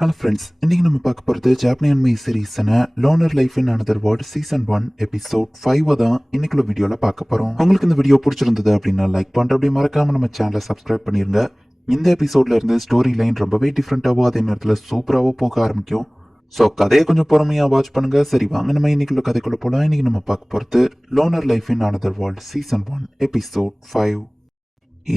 Hello friends, இன்னைக்கு நம்ம பார்க்க போகிறது ஜாப்பனி அனிமே சீரீஸான loner life in another world season 1 episode 5 தான் இன்னைக்குள்ள வீடியோவில் பார்க்க போகிறோம். உங்களுக்கு இந்த வீடியோ பிடிச்சிருந்தது அப்படின்னா லைக் பண்ணுற அப்படி மறக்காம நம்ம சேனலை சப்ஸ்கிரைப் பண்ணிருங்க. இந்த எபிசோட்ல இருந்து ஸ்டோரி லைன் ரொம்பவே டிஃப்ரெண்ட்டாகவும் அதே நேரத்தில் சூப்பராகவும் போக ஆரம்பிக்கும். ஸோ கதையை கொஞ்சம் பொறுமையாக வாட்ச் பண்ணுங்க. சரி வாங்க நம்ம இன்னைக்குள்ள கதைக்குள்ள போகலாம். இன்னைக்கு நம்ம பார்க்க போகிறது loner life in another world season 1 episode 5.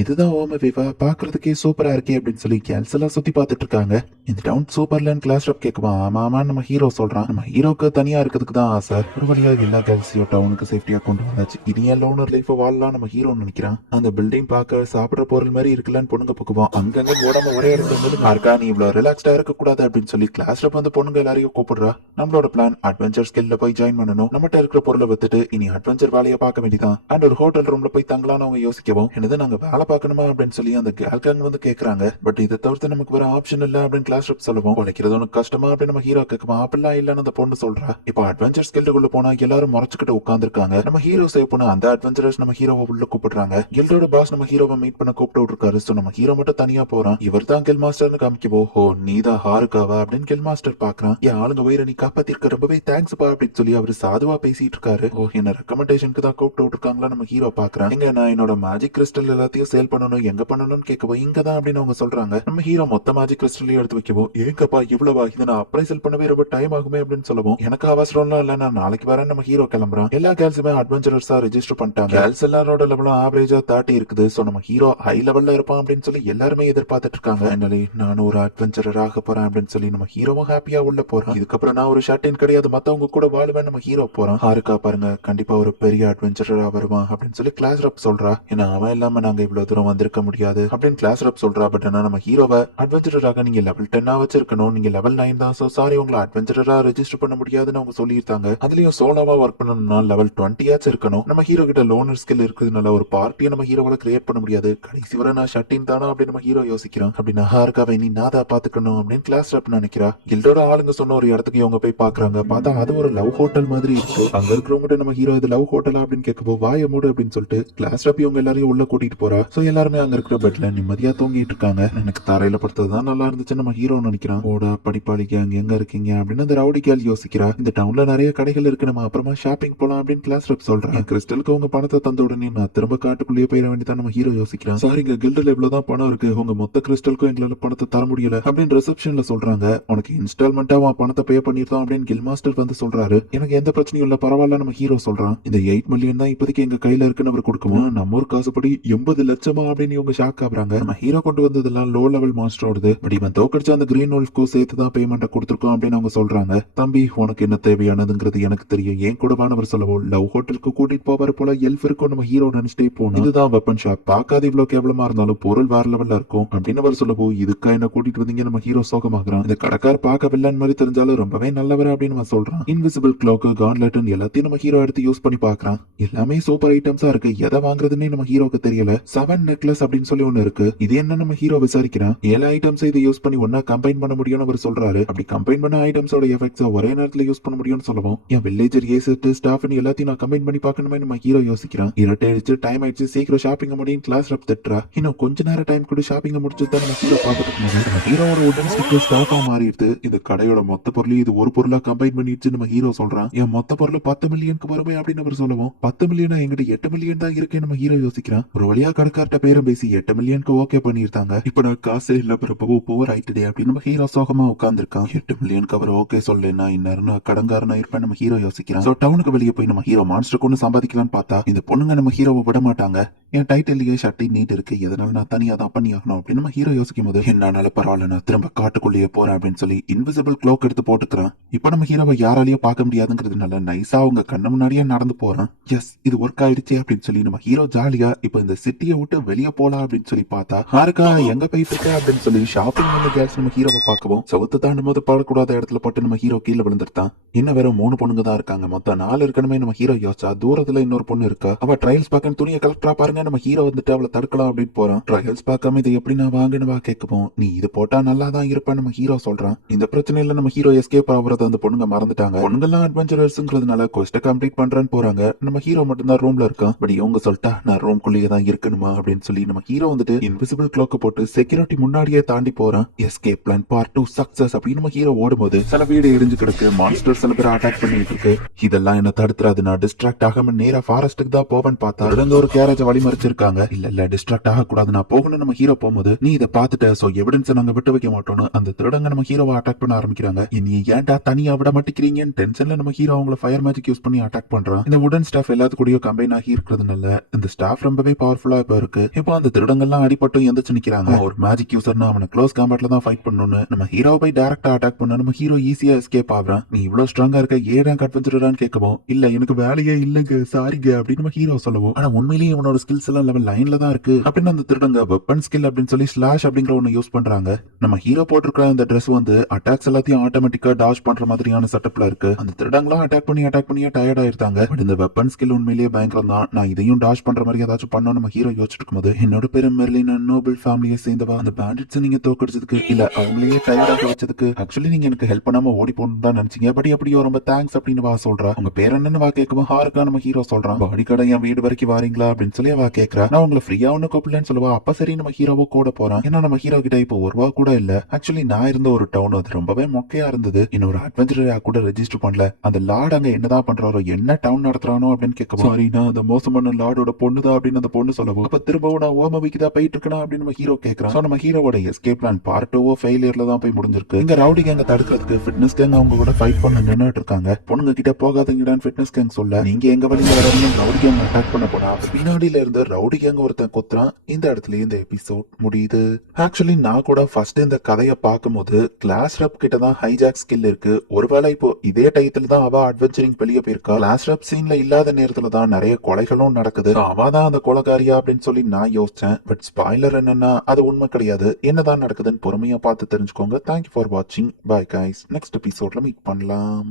இதுதான் ஓம விவா, பாக்குறதுக்கே சூப்பரா இருக்கே அப்படின்னு சொல்லி கேர்ள்ஸ் எல்லாம் சுத்தி பார்த்துட்டு இருக்காங்க. இந்த டவுன் சூப்பர்லன்னு கிளாஸ் ரப் கேட்குவான். ஆமா ஆமா நம்ம ஹீரோ சொல்றான். நம்ம ஹீரோக்கு தனியா இருக்கிறதுக்கு தான் ஆசை. ஒரு வழியா எல்லா கேர்ள்ஸையும் டவுனுக்கு சேஃப்டியா கொண்டு வந்தாச்சு. இனி ஏன் லோனர் லைஃப் வாழலாம் நம்ம ஹீரோன்னு நினைக்கிறான். அந்த பில்டிங் பார்க்க சாப்பிடுற பொருள் மாதிரி இருக்கலான்னு பொண்ணுங்க பக்குவோம். அங்கங்க ஓடாம ஒரே இடத்துல இருந்து இருக்கா, நீ இவ்வளவு ரிலாக்ஸ்டா இருக்க கூடாது அப்படின்னு சொல்லி கிளாஸ் ரப் அந்த பொண்ணுங்க எல்லாரையும் கூப்பிடுறா. நம்மளோட பிளான் அட்வென்ச்சர் ஸ்கில்ல போய் ஜாயின் பண்ணணும். நம்மகிட்ட இருக்கிற பொருளை வித்துட்டு இனி அட்வென்ச்சர் வேலையை பார்க்க வேண்டியதான். அண்ட் ஒரு ஹோட்டல் ரூம்ல போய் தங்கலாம்னு அவங்க யோசிக்கவும், என்னது நாங்க வேலை பார்க்கணுமா அப்படின்னு சொல்லி அந்த கேல்காங் வந்து கேக்குறாங்க. பட் இதை தவிர்த்து நமக்கு வேற ஆப்ஷன் இல்ல அப்படின்னு கிளாஸ் ரப் சொல்லுவோம். உழைக்கிறது உனக்கு கஷ்டமா அப்படின்னு நம்ம ஹீரோ கேட்குமா. அப்படிலாம் இல்லன்னு அந்த பொண்ணு சொல்றா. இப்போ அட்வென்ச்சர் ஸ்கில்டுக்குள்ள போனா எல்லாரும் முறைச்சுக்கிட்டு உட்கார்ந்துருக்காங்க. நம்ம ஹீரோ சேவ் பண்ண அந்த அட்வென்ச்சரர்ஸ் நம்ம ஹீரோவை உள்ள கூப்பிடுறாங்க. கில்டோட பாஸ் நம்ம ஹீரோவை மீட் பண்ண கூப்பிட்டு விட்டுருக்காரு. சோ நம்ம ஹீரோ மட்டும் தனியா போறான். இவர் தான் கில் மாஸ்டர்னு காமிக்கவோ, ஓ நீதான் ஹாருக்காவா அப்படின்னு கில் மாஸ்டர் பாக்குறான். என் ஆளுங்க வயிறு நீ காப்பாத்திருக்க ரொம்பவே தேங்க்ஸ் பா அப்படின்னு சொல்லி அவரு சாதுவா பேசிட்டு இருக்காரு. ஓ என்ன ரெக்கமெண்டேஷனுக்கு தான் கூப்பிட்டு விட்டுருக்காங்களா நம்ம ஹீரோ பாக்குறான். எங்க நான் என்னோட மேஜிக் கிறிஸ்டல் எல்லாத்தையும் சேல் பண்ணணும், எங்க பண்ணணும்னு கேட்கவோ இங்கதான் அப்படின்னு அவங்க சொல்றாங்க. நம்ம ஹீரோ மொத்த மேஜிக் கிறிஸ்டலையும் எடுத்து வைக்கவோ, ஏங்கப்பா இவ்வளவா, இதை நான் அப்ரைசல் பண்ணவே ரொம்ப டைம் ஆகுமே அப்படின்னு சொல்லவும், எனக்கு அவசரம்லாம் இல்ல நான் நாளைக்கு வரேன் நம்ம ஹீரோ கிளம்புறான். எல்லா கேர்ள்ஸுமே அட்வென்ச்சரர்ஸா ரெஜிஸ்டர் பண்ணிட்டாங்க. கேர்ள்ஸ் எல்லாரோட லெவலும் ஆவரேஜா 30 இருக்குது. சோ நம்ம ஹீரோ ஹை லெவல்ல இருப்பான் அப்படின்னு சொல்லி எல்லாருமே எதிர்பார்த்துட்டு இருக்காங்க. ஃபைனலி நானும் ஒரு அட்வென்ச்சரர் ஆக போறேன் அப்படின்னு சொல்லி நம்ம ஹீரோவும் ஹாப்பியா உள்ள போறான். இதுக்கப்புறம் நான் ஒரு ஷர்ட்டின் கிடையாது, மத்தவங்க கூட வாழுவேன் நம்ம ஹீரோ போறான். ஹாருக்கா பாருங்க கண்டிப்பா ஒரு பெரிய அட்வென்ச்சரரா வருவான் அப்படின்னு சொல்லி கிளாஸ் ரப் சொல்றா. ஏன்னா அவன் இல்லாம நாங்க இவ்வளவு தூரம் வந்திருக்க முடியாது அப்படின்னு கிளாஸ் ரப் சொல்றா. பட் ஆனா நம்ம ஹீரோவை அட்வென்ச்சரராக நீங்க லெவல் 10 வச்சிருக்கணும், நீங்க லெவல் 9 தான். சோ சாரி உங்களை அட்வென்ச்சரரா ரெஜிஸ்டர் பண்ண முடியாதுன்னு அவங்க சொல்லியிருந்தாங்க. அதுலயும் சோலோவா ஒர்க் பண்ணணும்னா லெவல் 20 இருக்கணும். நம்ம ஹீரோ கிட்ட லோனர் ஸ்கில் இருக்குதுனால ஒரு பார்ட்டியை நம்ம ஹீரோவால கிரியேட் பண்ண முடியாது. கடைசி வரை நான் ஷட்டின் தானா அப்படின்னு நம்ம ஹீரோ யோசிக்கிறான். அப்படின்னா ஹாருக்காவை நீ நாதா பாத்துக்கணும் அப்படின்னு கிளாஸ் ரப் நினைக்கிறா. கில்டோட ஆளுங்க சொன்ன ஒரு இடத்துக்கு இவங்க போய் பாக்குறாங்க. பார்த்தா அது ஒரு லவ் ஹோட்டல் மாதிரி இருக்கு. அங்க இருக்கிறவங்க நம்ம ஹீரோ இது லவ் ஹோட்டலா அப்படின்னு கேட்கப்போ வாய மூடு அப்படின்னு சொல்லிட்டு கிளாஸ் ரப் இவங்க எல்லாரையும் உள்ள கூட்டிட்டு போறா. சோ எல்லாருமே அங்க இருக்கிற பெட்ல நிம்மதியா தூங்கிட்டு இருக்காங்க. எனக்கு தரையில படுத்ததுதான் நல்லா இருந்துச்சு நம்ம ஹீரோ நினைக்கிறான். ஓடா படிப்பாளி கேங் எங்க இருக்கீங்க அப்படின்னு அந்த ரவுடி கேள் யோசிக்கிறா. இந்த டவுன்ல நிறைய கடைகள் இருக்கு, நம்ம அப்புறமா ஷாப்பிங் போலாம் அப்படின்னு கிளாஸ் ரப் சொல்றான். கிறிஸ்டலுக்கு உங்க பணத்தை தந்த உடனே நான் திரும்ப காட்டுக்குள்ளேயே போயிட வேண்டியதான் நம்ம ஹீரோ யோசிக்கிறான். சாரிங்க கில்டுல இவ்வளவுதான் பணம் இருக்கு, உங்க மொத்த கிறிஸ்டலுக்கும் எங்களால பணத்தை தர முடியல அப்படின்னு ரிசப்ஷன்ல சொல்றாங்க. உனக்கு இன்ஸ்டால்மெண்டா பணத்தை பே பண்ணிருந்தோம் அப்படின்னு கில் மாஸ்டர் வந்து சொல்றாரு. எனக்கு எந்த பிரச்சனையும் இல்ல பரவாயில்ல நம்ம ஹீரோ சொல்றான். இந்த 8 மில்லியன் தான் இப்போதைக்கு எங்க கையில இருக்குன்னு அவர் கொடுக்கவும், நம்ம ஒரு காசுப்படி 80 லட்சமா அப்படின்னு இவங்க ஷாக் ஆகுறாங்க. நம்ம ஹீரோ கொண்டு வந்ததெல்லாம் லோ லெவல் மாஸ்டரோடது. பட் இவன் தோக்கடிச்ச அந்த கிரீன் wolfக்கும் சேர்த்து தான் பேமெண்ட்டை கொடுத்துருக்கோம் அப்படின்னு அவங்க சொல்றாங்க. தம்பி உனக்கு என்ன தேவையானதுங்கிறது எனக்கு தெரியும், ஏன் கூடவானவர் சொல்லவோ லவ் ஹோட்டலுக்கு கூட்டிட்டு போவாரு போல எல்ஃப் இருக்கும் நம்ம ஹீரோ நினைச்சிட்டே போனோம். இதுதான் வெப்பன் ஷாப், பார்க்காத இவ்வளவு கேவலமா இருந்தாலும் பொருள் வேற லெவல்ல இருக்கும் அப்படின்னு அவர் சொல்லவோ, இதுக்கா என்ன கூட்டிட்டு வந்தீங்க நம்ம ஹீரோ சோகமாகறான். இந்த கடைக்கார் பார்க்க வில்லன் மாதிரி தெரிஞ்சாலும் ரொம்பவே நல்லவர் அப்படின்னு அவன் சொல்றான். இன்விசிபிள் கிளாக் கான்லெட் எல்லாத்தையும் நம்ம ஹீரோ எடுத்து யூஸ் பண்ணி பாக்குறான். எல்லாமே சூப்பர் ஐட்டம்ஸா இருக்கு, எதை வாங்குறதுன்னே நம்ம ஹீரோக்கு தெரியல. 7 நெக்லஸ் அப்படின்னு சொல்லி ஒண்ணு இருக்கு, இது என்ன நம்ம ஹீரோ விசாரிக்கிறான். 7 ஐட்டம்ஸ் இதை யூஸ் பண்ணி ஒன்னா கம்பைன் பண்ண முடியும்னு அவர் சொல்றாரு. அப்படி கம்பைன் பண்ண ஐட்டம்ஸோட எஃபெக்ட்ஸ் ஒரே நேரத்துல யூஸ் பண்ண முடியும்னு சொல்லவும், என் வில்லேஜர் ஏசெட் ஸ்டாஃப் எல்லாத்தையும் நான் கம்பைன் பண்ணி பார்க்கணுமே நம்ம ஹீரோ யோசிக்கிறான். இரட்டை அடிச்சு டைம் ஆயிடுச்சு, சீக்கிரம் ஷாப்பிங் முடியும் கிளாஸ் ரப் திட்டுறா. இன்னும் கொஞ்ச நேரம் டைம் கூட ஷாப்பிங் முடிச்சு தான் நம்ம ஹீரோ பார்த்துட்டு நம்ம ஹீரோட உடன் ஸ்டிக்கர் ஸ்டாஃபா மாறிடுது. இந்த கடையோட மொத்த பொருளையும் இது ஒரு பொருளா கம்பைன் பண்ணிடுச்சு நம்ம ஹீரோ சொல்றான். என் மொத்த பொருள் 10 மில்லியனுக்கு வருமே அப்படின்னு அவர் சொல்லவும், 10 மில்லியனா எங்கிட்ட 8 மில்லியன் தான் இருக்கேன் நம்ம ஹீரோ யோசிக்கிறான். ஒரு வழியா கடைக்கார்ட்ட பேரம் பேசி 8 மில்லியனுக்கு ஓகே பண்ணிருந்தாங்க. இப்ப நான் காசே இல்ல பிறப்போ போவர் ஆயிட்டுடே அப்படின்னு நம்ம ஹீரோ சோகமா உட்கார்ந்துருக்கான். 8 மில்லியனுக்கு அவர் ஓகே சொல்லலைன்னா இந்நேரம் நான் கடங்காரனா இருப்பேன் நம்ம ஹீரோ யோசிக்கிறான். சோ டவுனுக்கு வெளியே போய் நம்ம ஹீரோ மான்ஸ்டர் கொண்டு சம்பாதிக்கலாம்னு பார்த்தா இந்த பொண்ணுங்க நம்ம ஹீரோவை விட மாட்டாங்க. என் டைட்டிலேயே ஷர்ட்டி நீட் இருக்கு, எதனால நான் தனியா தான் பண்ணி ஆகணும் அப்படின்னு நம்ம ஹீரோ யோசிக்கும் போது, என்னால பரவாயில்ல நான் திரும்ப காட்டுக்குள்ளேயே போறேன் அப்படின்னு சொல்லி இன்விசிபிள் க்ளோக் எடுத்து போட்டுக்கிறான். இப்ப நம்ம ஹீரோவை யாராலையும் பார்க்க முடியாதுங்கிறதுனால நைஸா அவங்க கண்ணு முன்னாடியே நடந்து போறான். எஸ் இது ஒர்க் ஆயிடுச்சு அப்படின்னு சொல்லி நம்ம ஹீரோ ஜாலியா இப்ப இந்த சிட்டியை விட்டு வெளியே போலாம் அப்படின்னு சொல்லி பார்த்தா, ஹாருக்கா எங்க போயிட்டு இருக்க அப்படின்னு சொல்லி ஷாப்பிங் பண்ண கேர்ள்ஸ் நம்ம ஹீரோவை பார்க்கவும், சவுத்து தாண்டும் போது பாடக்கூடாத இடத்துல பட்டு நம்ம ஹீரோ கீழே விழுந்துட்டான். இன்னும் வெறும் 3 பொண்ணுங்க தான் இருக்காங்க, மொத்தம் 4 இருக்கணுமே நம்ம ஹீரோ யோசிச்சா. தூரத்துல இன்னொரு பொண்ணு இருக்கா, அவ ட்ரையல்ஸ் பார்க்க துணியை கலெக்டரா பாருங்க நம்ம ஹீரோ வந்துட்டு அவளை தடுக்கலாம் அப்படின்னு போறான். ட்ரையல்ஸ் பார்க்காம இதை எப்படி நான் வாங்கினவா கேட்கவும், நீ இது போட்டா நல்லா தான் இருப்பேன் நம்ம ஹீரோ சொல்றான். இந்த பிரச்சனையில நம்ம ஹீரோ எஸ்கேப் ஆகுறத அந்த பொண்ணுங்க மறந்துட்டாங்க. பொண்ணுங்கெல்லாம் அட்வென்ச்சரர்ஸ்ங்கிறதுனால கொஸ்ட கம்ப்ளீட் பண்றேன்னு போறாங்க. நம்ம ஹீரோ மட்டும் தான் ரூம்ல இருக்கான். பட் இவங்க சொல்லிட்டா நான் ரூம்குள்ளேயே தான் இருக்கணுமா போலாம் அப்படின்னு சொல்லி நம்ம ஹீரோ வந்துட்டு இன்விசிபிள் கிளாக் போட்டு செக்யூரிட்டி முன்னாடியே தாண்டி போறான். எஸ்கேப் பிளான் பார்ட் 2 சக்சஸ் அப்படின்னு நம்ம ஹீரோ ஓடும்போது சில வீடு இடிஞ்சு கிடக்கு, மான்ஸ்டர் சில பேர் அட்டாக் பண்ணிட்டு இருக்கு. இதெல்லாம் என்ன தடுத்துறாது, நான் டிஸ்ட்ராக்ட் ஆகாம நேரா ஃபாரஸ்ட்டுக்கு தான் போவேன்னு பார்த்தா அங்க ஒரு கேரேஜ் வழிமறிச்சிருக்காங்க. இல்ல டிஸ்ட்ராக்ட் ஆக கூடாது, நான் போகணும் நம்ம ஹீரோ போகும்போது நீ இதை பார்த்துட்ட, சோ எவிடன்ஸ் நாங்க விட்டு வைக்க மாட்டோம்னு அந்த திருடங்க நம்ம ஹீரோவை அட்டாக் பண்ண ஆரம்பிக்கிறாங்க. நீ ஏன்டா தனியா விட மாட்டேங்கிறீங்கன்னு டென்ஷன்ல நம்ம ஹீரோ அவங்கள ஃபயர் மேஜிக் யூஸ் பண்ணி அட்டாக் பண்றான். இந்த உடன் ஸ்டாஃப் எல்லாத்து கூடயும் கம்பைன் ஆகி இருக்கிறதுனால இந்த ஸ்டாஃப் ரொம்பவே பவர்ஃபுல்லா இப்ப இருக்கு. இப்போ அந்த திருடங்கள்லாம் அடிபட்டும் எந்திரிச்சு நிக்கிறாங்க. ஒரு மேஜிக் யூசர்னா அவனை க்ளோஸ் காம்பேட்ல தான் ஃபைட் பண்ணணும்னு நம்ம ஹீரோ போய் டைரக்டா அட்டாக் பண்ண நம்ம ஹீரோ ஈஸியா எஸ்கேப் ஆகுறான். நீ இவ்வளவு ஸ்ட்ராங்கா இருக்க, ஏன் ரேங்க் அட்வென்ச்சரான்னு கேட்கவும் இல்ல எனக்கு வேலையே இல்லங்க சாரிங்க அப்படின்னு நம்ம ஹீரோ சொல்லவும், ஆனா உண்மையிலேயே இவனோட ஸ்கில்ஸ் எல்லாம் லெவல் 9ல தான் இருக்கு அப்படின்னு அந்த திருடங்க வெப்பன் ஸ்கில் அப்படின்னு சொல்லி ஸ்லாஷ் அப்படிங்கிற ஒன்னு யூஸ் பண்றாங்க. நம்ம ஹீரோ போட்டிருக்கிற அந்த ட்ரெஸ் வந்து அட்டாக்ஸ் எல்லாத்தையும் ஆட்டோமேட்டிக்கா டாஷ் பண்ற மாதிரியான செட்டப்ல இருக்கு. அந்த திருடங்களாம் அட்டாக் பண்ணியே டயர்ட் ஆயிருந்தாங்க. பட் இந்த வெப்பன் ஸ்கில் உண்மையிலேயே பயங்கரம் தான். நான் இதையும் டாஷ் பண்ற மாதிரி ஏதாச்சும் பண்ணணும் நம்ம ஹீரோ யோசிச்சுட்டு இருக்கும்போது, என்னோட பேரு மெர்லின், நோபல் ஃபேமிலியை சேர்ந்தவா, அந்த பேண்டிட்ஸ் நீங்க தோக்கடிச்சதுக்கு இல்ல அவங்களையே டயர்டாக வச்சதுக்கு ஆக்சுவலி நீங்க எனக்கு ஹெல்ப் பண்ணாம ஓடி போகணும் தான் நினைச்சீங்க, பட் எப்படியோ ரொம்ப தேங்க்ஸ் அப்படின்னு வா சொல்றா. உங்க பேர் என்னன்னு வா கேட்கவும் ஹாருக்கா நம்ம ஹீரோ சொல்றான். பாடி கடை என் வீடு வரைக்கும் வாரீங்களா அப்படின்னு சொல்லி அவ கேட்கறா. நான் உங்களை ஃப்ரீயா ஒண்ணு கூப்பிடலன்னு சொல்லுவா. அப்ப சரி நம்ம ஹீரோவோ கூட போறான். ஏன்னா நம்ம ஹீரோ கிட்ட இப்போ ஒரு ரூபா கூட இல்ல. ஆக்சுவலி நான் இருந்த ஒரு டவுன் அது ரொம்பவே மொக்கையா இருந்தது. இன்னொரு அட்வென்ச்சரா கூட ரெஜிஸ்டர் பண்ணல. அந்த லார்ட் அங்க என்னதான் பண்றாரோ, என்ன டவுன் நடத்துறானோ அப்படின்னு கேட்கவும், சாரி நான் அந்த மோசமான லார்டோட பொண்ணுதான் அப்படின்னு அந்த பொண்ணு சொல்லவும், அப்ப திரும்பவும் நான் ஓமவிக்கு தான் போயிட்டு இருக்கேன் அப்படின்னு நம்ம ஹீரோ கேட்கறான். நம்ம ஹீரோவோட எஸ்கேப் பிளான் பார்ட் 2 ஃபெயிலியர்ல தான் போய் முடிஞ்சிருக்கு. இங்க ரவுடி கேங்க தடுக்கிறதுக்கு ஃபிட்னஸ் கேங் அவங்க கூட ஃபைட் பண்ண நின்னுட்டு இருக்காங்க. பொண்ணுங்க கிட்ட போகாதீங்கடான்னு ஃபிட்னஸ் கேங் சொல்ல, நீங்க எங்க வழியில வரீங்க ரவுடி கேங் அட்டாக் பண்ண போனா பின்னாடியில இருந்து ரவுடி கேங் ஒருத்தன் கொத்துறான். இந்த இடத்துல இந்த எபிசோட் முடியுது. ஆக்சுவலி நான் கூட ஃபர்ஸ்ட் இந்த கதையை பார்க்கும்போது கிளாஸ் ரெப் கிட்ட தான் ஹைஜாக் ஸ்கில் இருக்கு. ஒருவேளை இப்போ இதே டைத்துல தான் அவ அட்வென்ச்சரிங் வெளியே போயிருக்கா. கிளாஸ் ரெப் சீன்ல இல்லாத நேரத்துல தான் நிறைய கொலைகளும் நடக்குது. அவ தான் அந்த கொலைகாரியா அப்படின்னு சொல்லி நான் யோசிச்சேன். பட் ஸ்பாய்லர் என்னன்னா அது உண்மை கிடையாது. என்னதான் நடக்குதுன்னு பொறுமையா பார்த்து தெரிஞ்சுக்கோங்க. தேங்க்யூ ஃபார் வாட்சிங். Bye guys. நெக்ஸ்ட் எபிசோட்ல மீட் பண்ணலாம்.